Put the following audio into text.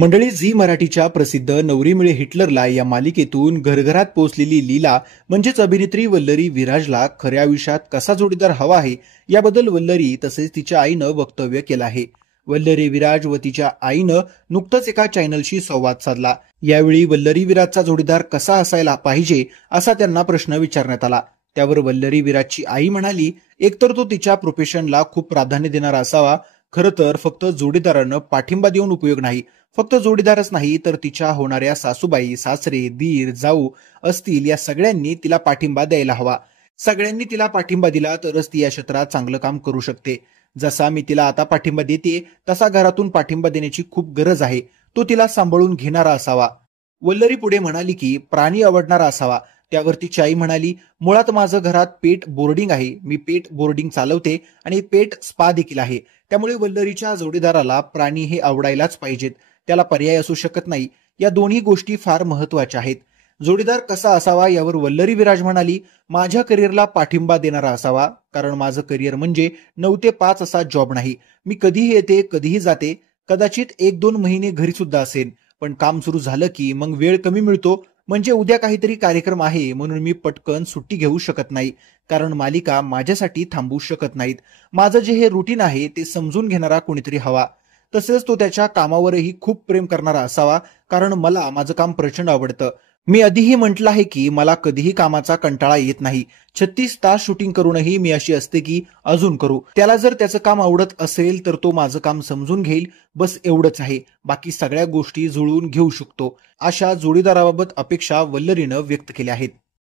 मंडळी, झी मराठीच्या प्रसिद्ध नवरी मिळे हिटलरला या मालिकेतून घरघरात पोहोचलेली लीला म्हणजेच अभिनेत्री वल्लरी विराजला खऱ्या आयुष्यात कसा जोडीदार हवा आहे याबद्दल वल्लरी तसेच तिच्या आईनं वक्तव्य केलं आहे. वल्लरी विराज व तिच्या आईनं नुकतंच एका चॅनलशी संवाद साधला. यावेळी वल्लरी विराजचा जोडीदार कसा असायला पाहिजे असा त्यांना प्रश्न विचारण्यात आला. त्यावर वल्लरी विराजची आई म्हणाली, एकतर तो तिच्या प्रोफेशनला खूप प्राधान्य देणारा असावा. खरं तर फक्त जोडीदारानं पाठिंबा देऊन उपयोग नाही. फक्त जोडीदारच नाही तर तिच्या होणाऱ्या सासूबाई, सासरे, दीर, जाऊ असतील या सगळ्यांनी तिला पाठिंबा द्यायला हवा. सगळ्यांनी तिला पाठिंबा दिला तरच ती या क्षेत्रात चांगलं काम करू शकते. जसा मी तिला आता पाठिंबा देते तसा घरातून पाठिंबा देण्याची खूप गरज आहे. तो तिला सांभाळून घेणारा असावा. वल्लरी पुढे म्हणाली की प्राणी आवडणारा असावा. त्यावर तिची आई म्हणाली, मुळात माझं घरात पेट बोर्डिंग आहे. मी पेट बोर्डिंग चालवते आणि पेट स्पा देखील आहे. त्यामुळे वल्लरीच्या जोडीदाराला प्राणी हे आवडायलाच पाहिजेत. त्याला पर्याय असू शकत नाही. या दोन्ही गोष्टी फार महत्वाच्या आहेत. जोडीदार कसा असावा यावर वल्लरी विराज म्हणाली, माझ्या करिअरला पाठिंबा देणारा असावा. कारण माझं करिअर म्हणजे 9 ते 5 असा जॉब नाही. मी कधीही येते, कधीही जाते. कदाचित 1-2 महिने घरी सुद्धा असेन. पण काम सुरू झालं की मग वेळ कमी मिळतो. म्हणजे उद्या काहीतरी कार्यक्रम आहे म्हणून मी पटकन सुट्टी घेऊ शकत नाही. कारण मालिका माझ्यासाठी थांबू शकत नाहीत. माझं जे हे रुटीन आहे ते समजून घेणारा कोणीतरी हवा. तसेच तो त्याच्या कामावरही खूप प्रेम करणारा असावा. कारण मला माझं काम प्रचंड आवडतं. मी आधीही म्हटलं आहे की मला कधीही कामाचा कंटाळा येत नाही. 36 तास शूटिंग करूनही मी अशी असते की अजून करू. त्याला जर त्याचं काम आवडत असेल तर तो माझं काम समजून घेईल. बस एवढंच आहे. बाकी सगळ्या गोष्टी जुळवून घेऊ शकतो. अशा जोडीदाराबाबत अपेक्षा वल्लरीनं व्यक्त केल्या आहेत.